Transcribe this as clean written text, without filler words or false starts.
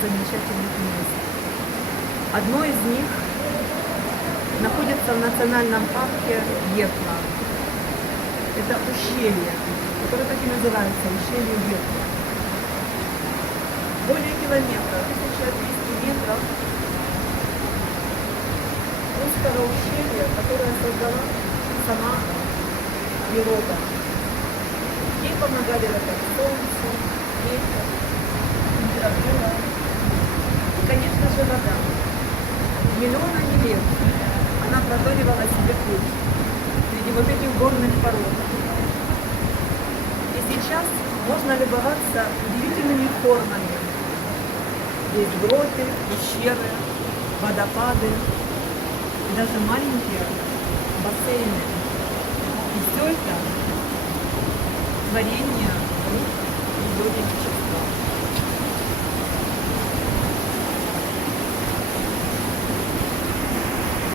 замечательных мест. Одно из них находится в национальном парке Гекла. Это ущелье, которое так и называется, ущелье Гекла. Более километра, 1200 метров узкого ущелья, которое создала сама природа. Ей помогали в этом солнце, ветер, температура и, конечно же, вода. Миллионами лет она проторивала себе путь среди вот этих горных пород. И сейчас можно любоваться удивительными формами. Есть гроты, пещеры, водопады и даже маленькие бассейны. И все это творение рук